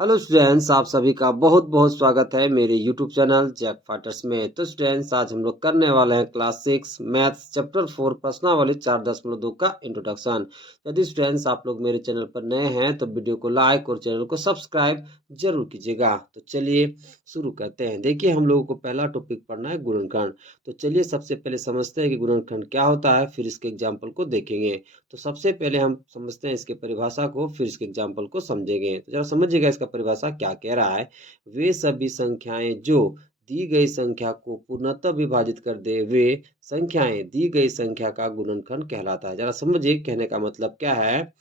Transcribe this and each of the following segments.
Hello students, आप सभी का बहुत बहुत स्वागत है मेरे यूट्यूब चैनल जैक फाइटर्स में। तो स्टूडेंट्स, आज हम लोग करने वाले हैं क्लास 6 मैथ्स चैप्टर 4 प्रश्नावली 4.2 का इंट्रोडक्शन। यदि स्टूडेंट्स आप लोग मेरे चैनल पर नए हैं तो वीडियो को लाइक और चैनल को सब्सक्राइब जरूर कीजिएगा। तो चलिए शुरू करते हैं। देखिए, हम लोगों को पहला टॉपिक पढ़ना है गुणनखंड। तो चलिए सबसे पहले समझते हैं कि गुणनखंड क्या होता है, फिर इसके एग्जाम्पल को देखेंगे। तो सबसे पहले हम समझते हैं इसके परिभाषा को, फिर इसके एग्जाम्पल को समझेंगे। तो जरा समझिएगा इसका परिभाषा क्या कह रहा है। वे सभी संख्याएं जो दी गई संख्या को पूर्णतः विभाजित कर दे, वे संख्याएं दी गई संख्या का गुणनखंड कहलाता है। जरा समझिए, कहने का मतलब क्या है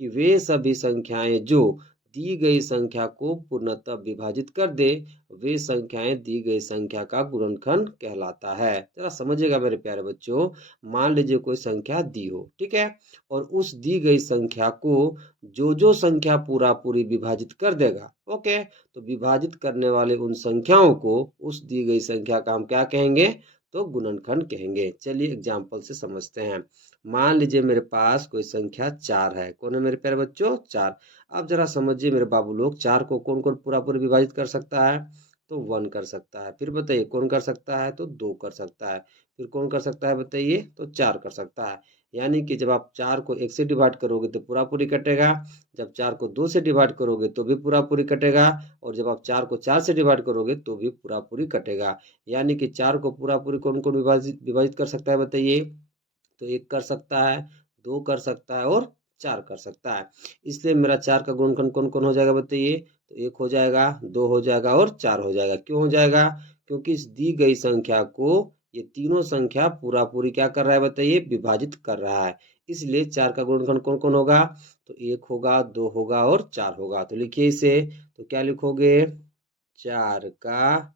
कि वे सभी संख्याएं जो दी गई संख्या को पूर्णतः विभाजित कर दे, वे संख्याएं दी गई संख्या का गुणनखंड कहलाता है। जरा समझिएगा मेरे प्यारे बच्चों, मान लीजिए कोई संख्या दी हो, ठीक है, और उस दी गई संख्या को जो संख्या पूरा पूरी विभाजित कर देगा, ओके, तो विभाजित करने वाले उन संख्याओं को उस दी गई संख्या का हम क्या कहेंगे, तो गुणनखंड कहेंगे। चलिए एग्जाम्पल से समझते हैं। मान लीजिए मेरे पास कोई संख्या 4 है। कौन है मेरे प्यारे बच्चों? 4। अब जरा समझिए मेरे बाबू लोग, 4 को कौन कौन पूरा पूरी विभाजित कर सकता है? तो 1 कर सकता है। फिर बताइए कौन कर सकता है? तो 2 कर सकता है। फिर कौन कर सकता है बताइए? तो 4 कर सकता है। यानी कि जब आप 4 को 1 से डिवाइड करोगे तो पूरा पूरी कटेगा, जब 4 को 2 से डिवाइड करोगे तो भी पूरा पूरी कटेगा, और जब आप 4 को 4 से डिवाइड करोगे तो भी पूरा पूरी कटेगा। यानी कि 4 को पूरा पूरी कौन कौन विभाजित विभाजित कर सकता है बताइए? तो 1 कर सकता है, 2 कर सकता है और 4 कर सकता है। इसलिए मेरा 4 का गुणनखंड कौन कौन हो जाएगा बताइए? तो 1 हो जाएगा, 2 हो जाएगा और 4 हो जाएगा। क्यों हो जाएगा? क्योंकि इस दी गई संख्या को ये तीनों संख्या पूरा पूरी क्या कर रहा है बताइए? विभाजित कर रहा है। इसलिए 4 का गुणनखंड कौन कौन होगा? तो 1 होगा, 2 होगा और 4 होगा। तो लिखिए इसे। तो क्या लिखोगे? 4 का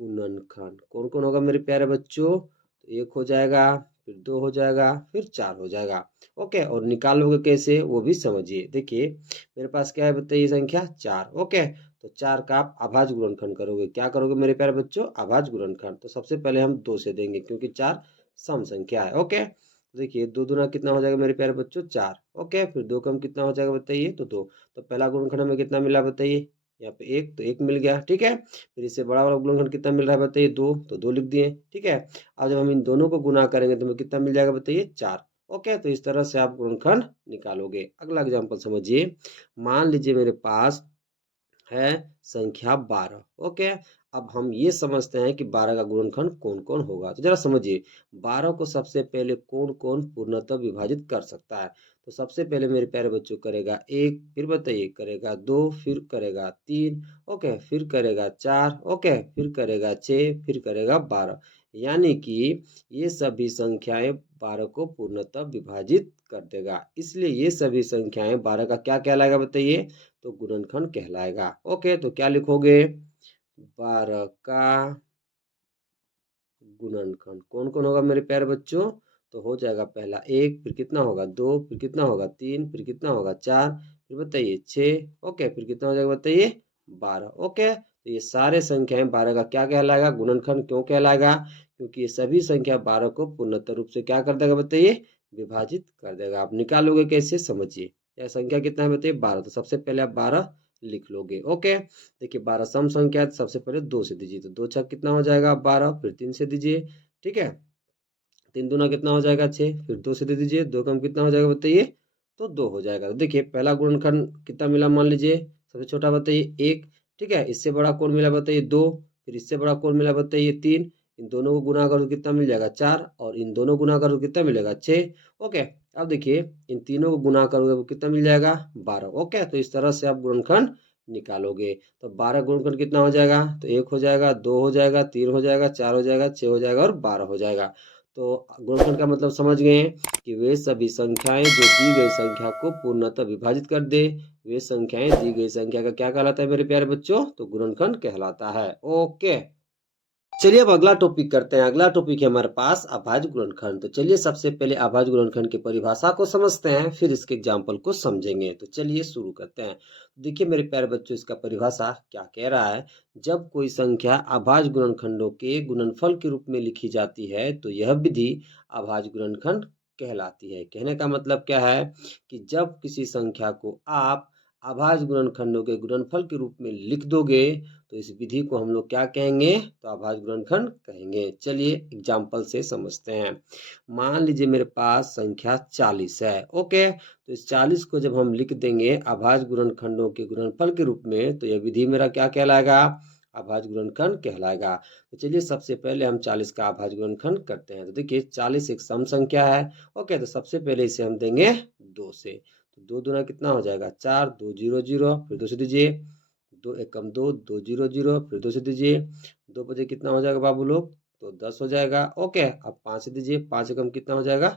गुणनखंड कौन कौन होगा मेरे प्यारे बच्चों? तो 1 हो जाएगा, फिर 2 हो जाएगा, फिर 4 हो जाएगा। ओके, और निकालोगे कैसे वो भी समझिए। देखिए मेरे पास क्या है बताइए? संख्या 4। ओके, तो 4 का आप अभाज्य गुणनखंड करोगे। क्या करोगे मेरे प्यारे बच्चों? अभाज्य गुणनखंड। तो सबसे पहले हम 2 से देंगे क्योंकि 4 सम संख्या है। ओके, देखिए 2 दूना कितना हो जाएगा मेरे प्यारे बच्चों? 4। ओके, फिर 2 कम कितना हो जाएगा बताइए? तो 2। तो पहला गुणनखंड में कितना मिला बताइए? यहाँ पे 1, तो 1 मिल गया, ठीक है। फिर इससे बड़ा वाला गुणनखंड कितना मिल रहा है बताइए? 2, तो 2 लिख दिए, ठीक है। अब जब हम इन दोनों को गुना करेंगे तो हमें कितना मिल जाएगा बताइए? 4। ओके, तो इस तरह से आप गुणनखंड निकालोगे। अगला एग्जांपल समझिए। मान लीजिए मेरे पास है संख्या 12। ओके, अब हम ये समझते हैं कि 12 का गुणनखंड कौन कौन होगा। तो जरा समझिए, 12 को सबसे पहले कौन कौन पूर्णतः विभाजित कर सकता है? तो सबसे पहले मेरे प्यारे बच्चों करेगा 1, फिर बताइए करेगा 2, फिर करेगा 3, ओके, फिर करेगा 4, ओके, फिर करेगा 6, फिर करेगा 12। यानी कि ये सभी संख्याएं 12 को पूर्णतः विभाजित कर देगा। इसलिए ये सभी संख्याएं 12 का क्या कहलाएगा बताइए? तो गुणनखंड कहलाएगा। ओके, तो क्या लिखोगे? 12 का गुणनखंड कौन कौन होगा मेरे प्यारे बच्चों? तो हो जाएगा पहला 1, फिर कितना होगा 2, फिर कितना होगा 3, फिर कितना होगा 4, फिर बताइए 6, ओके, फिर कितना हो जाएगा बताइए? 12। ओके, तो ये सारे संख्याएं 12 का क्या कहलाएगा? गुणनखंड। क्यों कहलाएगा? क्योंकि ये सभी संख्या 12 को पूर्णतः रूप से क्या कर देगा बताइए? विभाजित कर देगा। आप निकालोगे कैसे? समझिए। यह संख्या कितना है बताइए? 12। तो सबसे पहले आप 12 लिख लोगे। ओके, देखिए 12 सम संख्या है, तो सबसे पहले 2 से दीजिए। तो 2 छक कितना हो जाएगा? 12। फिर 3 से दीजिए, ठीक है। 3 दूना कितना हो जाएगा? 6। फिर 2 से दे दीजिए। 2 कम कितना हो जाएगा बताइए? तो 2 हो जाएगा। तो देखिए पहला गुणनखंड कितना मिला मान लीजिए? सबसे छोटा बताइए 1, ठीक है। इससे बड़ा कौन मिला बताइए? 2। फिर इससे बड़ा कौन मिला बताइए? 3। इन दोनों को गुना करो तो कितना मिल जाएगा? 4। और इन दोनों गुना करो तो कितना मिलेगा? 6। ओके, अब देखिए इन तीनों को गुना करोगे तो कितना मिल जाएगा? 12। ओके, तो इस तरह से आप गुणनखंड निकालोगे। तो 12 गुणनखंड कितना हो जाएगा? तो 1 हो जाएगा, 2 हो जाएगा, 3 हो जाएगा, 4 हो जाएगा, 6 हो जाएगा और 12 हो जाएगा। तो गुणनखंड का मतलब समझ गए कि वे सभी संख्याएं जो दी गई संख्या को पूर्णतः विभाजित कर दे, वे संख्याएं दी गई संख्या का क्या कहलाता है मेरे प्यारे बच्चों? तो गुणनखंड कहलाता है। ओके, चलिए अब अगला टॉपिक करते हैं। अगला टॉपिक है हमारे पास अभाज्य गुणनखंड। तो चलिए सबसे पहले अभाज्य गुणनखंड की परिभाषा को समझते हैं, फिर इसके एग्जाम्पल को समझेंगे। तो चलिए शुरू करते हैं। देखिए मेरे प्यारे बच्चों, इसका परिभाषा क्या कह रहा है। जब कोई संख्या अभाज्य गुणनखंडों के गुणनफल के रूप में लिखी जाती है तो यह विधि अभाज्य गुणनखंड कहलाती है। कहने का मतलब क्या है कि जब किसी संख्या को आप अभाज्य गुणनखंडों के गुणनफल के रूप में लिख दोगे तो इस विधि को हम लोग क्या कहेंगे, तो अभाज्य गुणनखंड कहेंगे। चलिए एग्जाम्पल से समझते हैं। मान लीजिए मेरे पास संख्या 40 है। ओके, तो इस 40 को जब हम लिख देंगे अभाज्य गुणनखंडों के गुणनफल के रूप में तो यह विधि मेरा क्या कहलाएगा, अभाज्य गुणनखंड कहलाएगा। तो चलिए सबसे पहले हम 40 का अभाज्य गुणनखंड करते हैं। तो देखिए 40 एक सम संख्या है। ओके, तो सबसे पहले इसे हम देंगे 2 से। तो 2 दूना कितना हो जाएगा 4, 2 0 0, फिर 2 से दीजिए, 2 एकम 2, 2 0 0, फिर 2 से दीजिए, 2 बजे कितना हो जाएगा बाबू लोग, तो 10 हो जाएगा। ओके, अब 5 से दीजिए, 5 एकम कितना हो जाएगा,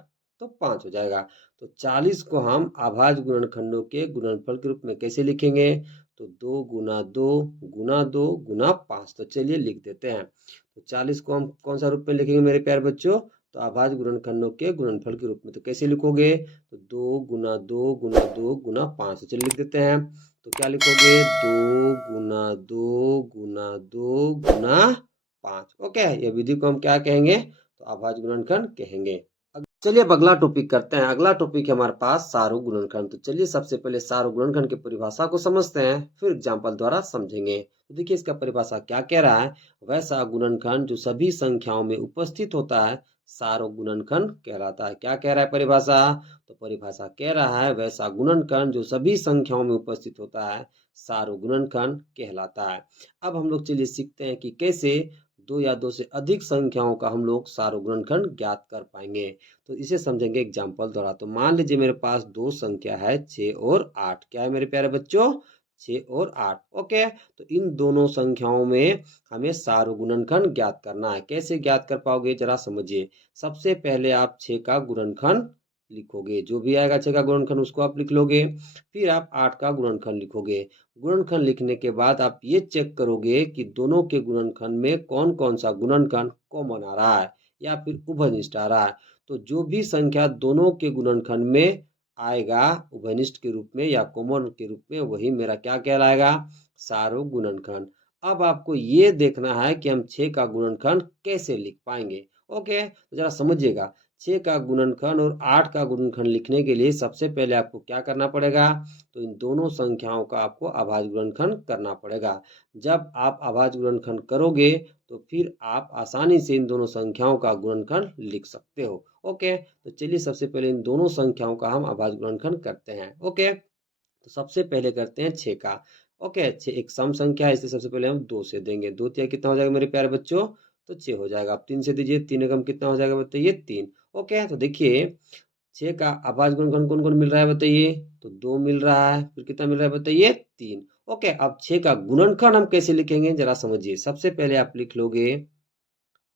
तो 5 हो जाएगा। तो 40 को हम अभाज्य गुणनखंडों के गुणनफल के रूप में कैसे लिखेंगे, तो 2 गुना 2 गुना 2 गुना 5। तो चलिए लिख देते हैं। तो 40 को हम कौन सा रूप में लिखेंगे मेरे प्यारे बच्चों, तो अभाज्य गुणनखंडों के गुणनफल के रूप में। तो कैसे लिखोगे, तो 2 गुना 2 गुना 2 गुना 5। तो चलिए लिख देते हैं। तो क्या लिखोगे, 2 गुना 2 गुना 2 गुना 5। ओके, ये विधि को हम क्या कहेंगे, तो अभाज्य गुणनखंड कहेंगे। चलिए अब अगला टॉपिक करते हैं। अगला टॉपिक है हमारे पास सारू गुणनखंड। तो चलिए सबसे पहले सारू गुणनखंड की परिभाषा को समझते हैं, फिर एग्जाम्पल द्वारा समझेंगे। तो देखिए इसका परिभाषा क्या कह रहा है, वैसा गुणनखंड जो सभी संख्याओं में उपस्थित होता है सारू गुणनखंड कहलाता है। क्या कह रहा है परिभाषा, तो परिभाषा कह रहा है वैसा गुणनखंड जो सभी संख्याओं में उपस्थित होता है सारू गुणनखंड कहलाता है। अब हम लोग चलिए सीखते हैं कि कैसे दो या दो से अधिक संख्याओं का हम लोग सारू गुणनखंड ज्ञात कर पाएंगे। तो इसे समझेंगे एग्जाम्पल द्वारा। तो मान लीजिए मेरे पास दो संख्या है 6 और 8। क्या है मेरे प्यारे बच्चों, 6 और 8। ओके, तो इन दोनों संख्याओं में हमें सारू गुणनखंड ज्ञात करना है। कैसे ज्ञात कर पाओगे जरा समझिए। सबसे पहले आप 6 का गुणनखंड लिखोगे, जो भी आएगा 6 का गुणनखंड उसको आप लिख लोगे। फिर आप 8 का गुणनखंड लिखोगे। गुणनखंड लिखने के बाद आप ये चेक करोगे कि दोनों के गुणनखंड में कौन कौन सा गुणनखंड कॉमन आ रहा है या फिर उभयनिष्ठ आ रहा है। तो जो भी संख्या दोनों के गुणनखंड में आएगा उभयनिष्ठ के रूप में या कॉमन के रूप में, वही मेरा क्या कहलाएगा, सारू गुणनखंड। अब आपको ये देखना है कि हम 6 का गुणनखंड कैसे लिख पाएंगे। ओके, तो जरा समझिएगा। 6 का गुणनखंड और 8 का गुणनखंड लिखने के लिए सबसे पहले आपको क्या करना पड़ेगा, तो इन दोनों संख्याओं का आपको अभाज्य गुणनखंड करना पड़ेगा। जब आप अभाज्य गुणनखंड करोगे तो फिर आप आसानी से इन दोनों संख्याओं का गुणनखंड लिख सकते हो। ओके, तो चलिए सबसे पहले इन दोनों संख्याओं का हम अभाज्य गुणनखंड करते हैं। ओके, तो सबसे पहले करते हैं 6 का। ओके, 6 एक सम संख्या है, इसलिए सबसे पहले हम 2 से देंगे। 2 तिया कितना हो जाएगा मेरे प्यारे बच्चों, तो 6 हो जाएगा। आप 3 से दीजिए, 3 एकम कितना हो जाएगा बताइए, 3। ओके, तो देखिए 6 का अभाज्य गुणनखंड कौन कौन मिल रहा है बताइए, तो 2 मिल रहा है, फिर कितना मिल रहा है बताइए, 3। ओके, अब 6 का गुणनखंड हम कैसे लिखेंगे जरा समझिए। सबसे पहले आप लिख लोगे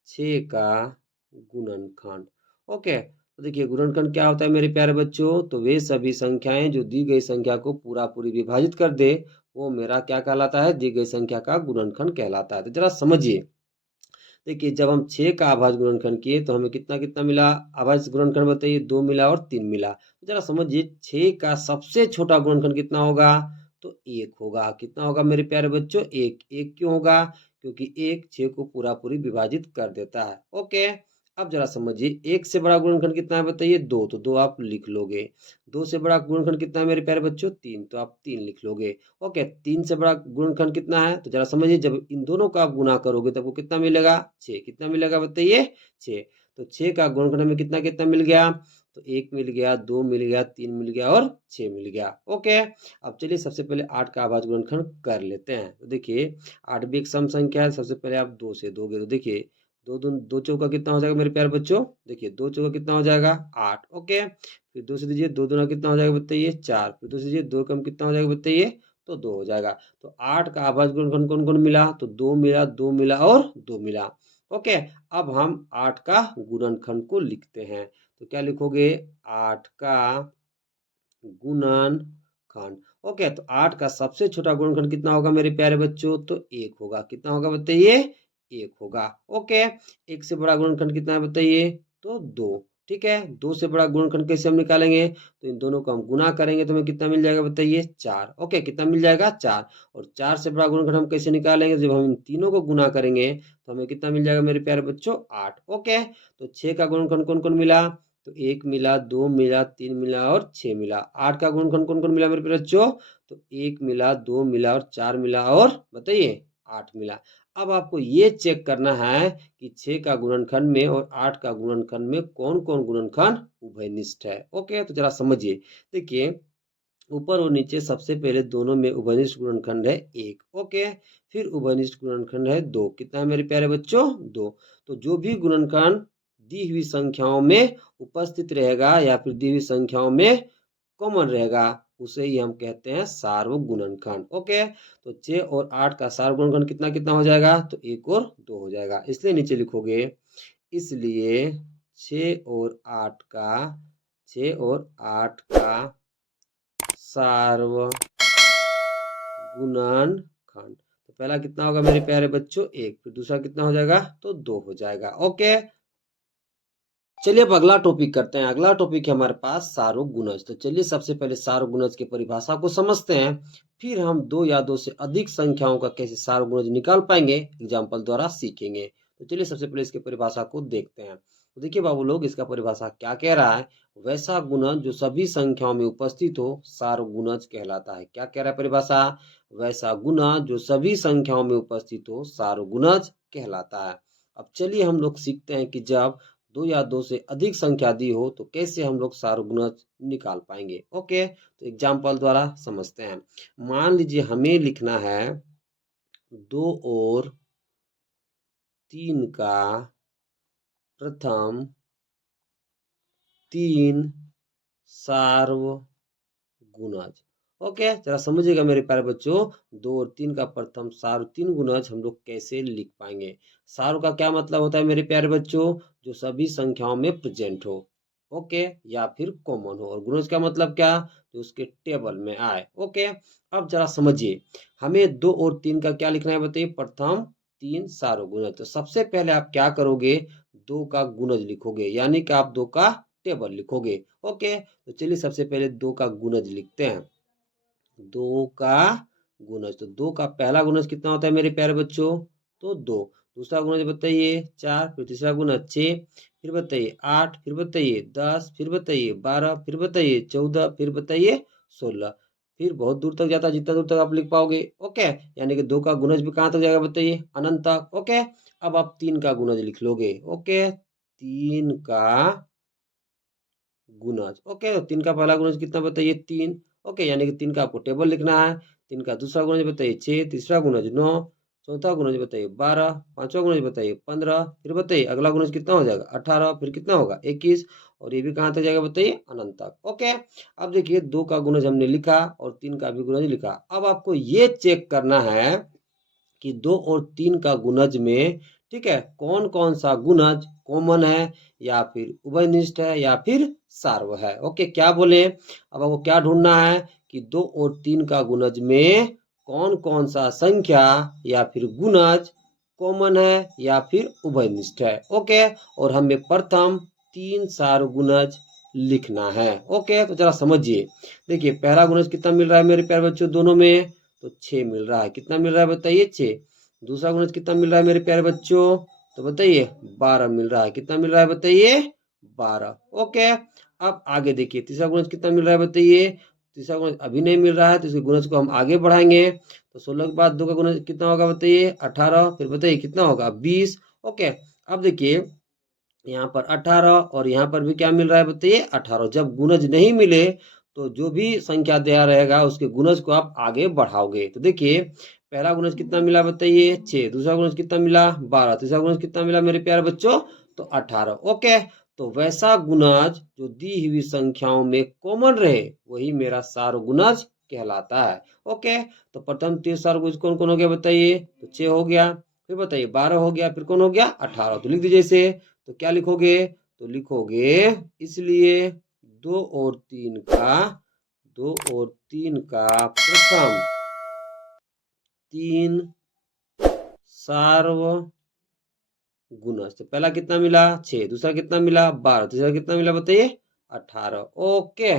6 का गुणनखंड। ओके, तो देखिए गुणनखंड क्या होता है मेरे प्यारे बच्चों, तो वे सभी संख्याएं जो दी गई संख्या को पूरा पूरी विभाजित कर दे वो मेरा क्या कहलाता है, दी गई संख्या का गुणनखंड कहलाता है। तो जरा समझिए। देखिए जब हम 6 का अभाज्य गुणनखंड किए तो हमें कितना कितना मिला, अभाज्य गुणनखंड बताइए, 2 मिला और 3 मिला। तो जरा समझिए 6 का सबसे छोटा गुणनखंड कितना होगा, तो 1 होगा। कितना होगा मेरे प्यारे बच्चों, 1। 1 क्यों होगा, क्योंकि 1 6 को पूरा पूरी विभाजित कर देता है। ओके, अब जरा समझिए 1 से बड़ा गुणनखंड कितना है बताइए, 2। तो 2 आप लिख लोगे। 2 से बड़ा गुणनखंड कितना है मेरे प्यारे बच्चों, 3। तो आप 3 लिख लोगे। ओके, 3 से बड़ा गुणनखंड कितना है, तो जरा समझिए जब इन दोनों का आप गुना करोगे तो आपको कितना मिलेगा, 6। कितना मिलेगा बताइए, 6। तो 6 का गुणनखंड में कितना कितना मिल गया, तो 1 मिल गया, 2 मिल गया, 3 मिल गया और 6 मिल गया। ओके, अब चलिए सबसे पहले 8 का अभाज्य गुणनखंड कर लेते हैं। तो देखिए 8 भी एक सम संख्या है। सबसे पहले आप 2 से दोगे तो देखिए 2 चौका कितना हो जाएगा मेरे प्यारे बच्चों, देखिए 2 चौका कितना हो जाएगा, 8। ओके, फिर 2 से दीजिए, 2 दूना कितना हो जाएगा बताइए, 4। फिर 2 से दीजिए, 2 कम कितना हो जाएगा बताइए, तो 2 हो जाएगा। तो 8 का अभाज्य गुणनखंड कौन कौन मिला, तो 2 मिला, 2 मिला और 2 मिला। ओके, अब हम 8 का गुणनखंड को लिखते हैं। तो क्या लिखोगे, 8 का गुणनखंड। ओके, तो 8 का सबसे छोटा गुणनखंड कितना होगा मेरे प्यारे बच्चों, तो 1 होगा। कितना होगा बताइए, 1 होगा। ओके, 1 से बड़ा गुणनखंड कितना है बताइए, तो 2। ठीक है, 2 से बड़ा गुणनखंड कैसे हम निकालेंगे, तो इन दोनों को हम गुना करेंगे तो हमें कितना मिल जाएगा बताइए, 4। ओके, कितना मिल जाएगा, 4। और 4 से बड़ा गुणनखंड हम कैसे निकालेंगे, जब हम इन तीनों को गुना करेंगे तो हमें कितना मिल जाएगा मेरे प्यारे बच्चों, 8। ओके, तो 6 का गुणनखंड कौन कौन मिला, तो 1 मिला, 2 मिला, 3 मिला और 6 मिला। 8 का गुणनखंड कौन कौन मिला मेरे प्यारे बच्चों, तो 1 मिला, 2 मिला और 4 मिला और बताइए 8 मिला। अब आपको ये चेक करना है कि 6 का गुणनखंड में और 8 का गुणनखंड में कौन-कौन गुणनखंड उभयनिष्ठ है। ओके, तो जरा समझिए। देखिए, ऊपर और नीचे सबसे पहले दोनों में उभयनिष्ठ गुणनखंड है 1। ओके, फिर उभयनिष्ठ गुणनखंड है 2। कितना है मेरे प्यारे बच्चों? 2। तो जो भी गुणनखंड दी हुई संख्याओं में उपस्थित रहेगा या फिर दी हुई संख्याओं में कॉमन रहेगा, उसे ही हम कहते हैं सार्वगुणनखंड। ओके, तो 6 और 8 का सार्वगुणनखंड कितना कितना हो जाएगा? तो 1 और 2 हो जाएगा। इसलिए नीचे लिखोगे, इसलिए 6 और 8 का 6 और 8 का सार्वगुणनखंड। तो पहला कितना होगा मेरे प्यारे बच्चों? 1। फिर दूसरा कितना हो जाएगा? तो 2 हो जाएगा। ओके, चलिए अब अगला टॉपिक करते हैं। अगला टॉपिक है हमारे पास सार्वगुणज। तो चलिए सबसे पहले सार्वगुणज की परिभाषा को समझते हैं, फिर हम 2 या 2 से अधिक संख्याओं का कैसे सार्वगुणज निकाल पाएंगे एग्जाम्पल द्वारा सीखेंगे। तो चलिए सबसे पहले इसकी परिभाषा को देखते हैं। तो देखिए बाबू लोग, इसका परिभाषा क्या कह रहा है? वैसा गुणज जो सभी संख्याओं में उपस्थित हो सार्वगुणज कहलाता है। क्या कह रहा है परिभाषा? वैसा गुणज जो सभी संख्याओं में उपस्थित हो सार्वगुणज कहलाता है। अब चलिए हम लोग सीखते हैं कि जब 2 या 2 से अधिक संख्या दी हो तो कैसे हम लोग सार्वगुणज निकाल पाएंगे। ओके, तो एग्जाम्पल द्वारा समझते हैं। मान लीजिए हमें लिखना है 2 और 3 का प्रथम 3 सार्वगुणज। ओके, जरा समझिएगा मेरे प्यारे बच्चों, 2 और 3 का प्रथम सार्व 3 गुणज हम लोग कैसे लिख पाएंगे। सार्व का क्या मतलब होता है मेरे प्यारे बच्चों? जो सभी संख्याओं में प्रेजेंट हो। ओके, या फिर कॉमन हो। और गुणज का मतलब क्या? जो उसके टेबल में आए। ओके, अब जरा समझिए, हमें 2 और 3 का क्या लिखना है बताइए? प्रथम 3 सार्वगुणज। तो सबसे पहले आप क्या करोगे? 2 का गुणज लिखोगे, यानी कि आप 2 का टेबल लिखोगे। ओके, तो चलिए सबसे पहले 2 का गुणज लिखते हैं। 2 का गुणज, तो 2 का पहला गुणज कितना होता है मेरे प्यारे बच्चों? तो 2। दूसरा गुणज बताइए 4, फिर तीसरा गुणज 6, फिर बताइए 8, फिर बताइए 10, फिर बताइए 12, फिर बताइए 14, फिर बताइए 16। फिर बहुत दूर तक जाता है, जितना दूर तक आप लिख पाओगे। ओके, यानी कि 2 का गुणज भी कहाँ तक जाएगा बताइए? अनंत तक। ओके, अब आप 3 का गुणज लिख लोगे। ओके, 3 का गुणज। ओके, तो 3 का पहला गुणज कितना बताइए? 3। ओके, यानी कि 3 का आपको टेबल लिखना है। 3 का दूसरा गुणज बताइए 6, तीसरा गुणज 9, चौथा गुणज बताइए 12, पांचवा गुणज बताइए 15, फिर बताइए अगला गुणज कितना हो जाएगा? 18, फिर कितना होगा? 21, और ये भी कहाँ तक जाएगा बताइए? अनंत तक। ओके, अब देखिए 2 का गुणज हमने लिखा और 3 का भी गुणज लिखा। अब आपको ये चेक करना है कि 2 और 3 का गुणज में, ठीक है, कौन कौन सा गुणज कॉमन है या फिर उभयनिष्ठ है या फिर सार्व है। ओके, क्या बोले? अब आपको क्या ढूंढना है कि 2 और 3 का गुणज में कौन कौन सा संख्या या फिर गुणज कॉमन है या फिर उभयनिष्ठ है। ओके, और हमें प्रथम 3 सार्व गुणज लिखना है। ओके, तो जरा समझिए। देखिए पहला गुणज कितना मिल रहा है मेरे प्यारे बच्चों दोनों में? तो 6 मिल रहा है। कितना मिल रहा है बताइए? 6। दूसरा गुणज कितना मिल रहा है मेरे प्यारे बच्चों? तो बताइए 12 मिल रहा है। कितना मिल रहा है बताइए? 12। ओके, अब आगे देखिए तीसरा गुणज कितना मिल रहा है बताइए? तीसरा गुणज अभी नहीं मिल रहा है, तो इसके गुणज को हम आगे बढ़ाएंगे। तो 16 के बाद 2 का गुणज कितना होगा बताइए? 18, फिर बताइए कितना होगा? 20। ओके, अब देखिए यहाँ पर 18 और यहाँ पर भी क्या मिल रहा है बताइए? 18। जब गुणज नहीं मिले तो जो भी संख्या दिया रहेगा उसके गुणज को आप आगे बढ़ाओगे। तो देखिए पहला गुणज कितना मिला बताइए? 6। दूसरा गुणज कितना मिला? 12। तीसरा गुणज कितना मिला मेरे प्यारे बच्चों? तो 18। ओके, तो वैसा गुणज जो दी हुई संख्याओं में कॉमन रहे वही मेरा सार्वगुणज कहलाता है। ओके, तो प्रथम 3 सार्वगुणज कौन कौन हो गया बताइए? तो 6 हो गया, फिर बताइए 12 हो गया, फिर कौन हो गया? 18। तो लिख दीजिए इसे। तो क्या लिखोगे? तो लिखोगे, इसलिए 2 और 3 का 2 और 3 का प्रथम 3 सार्वगुणज। तो पहला कितना मिला? 6। दूसरा कितना मिला? 12। तीसरा कितना मिला बताइए? 18। ओके,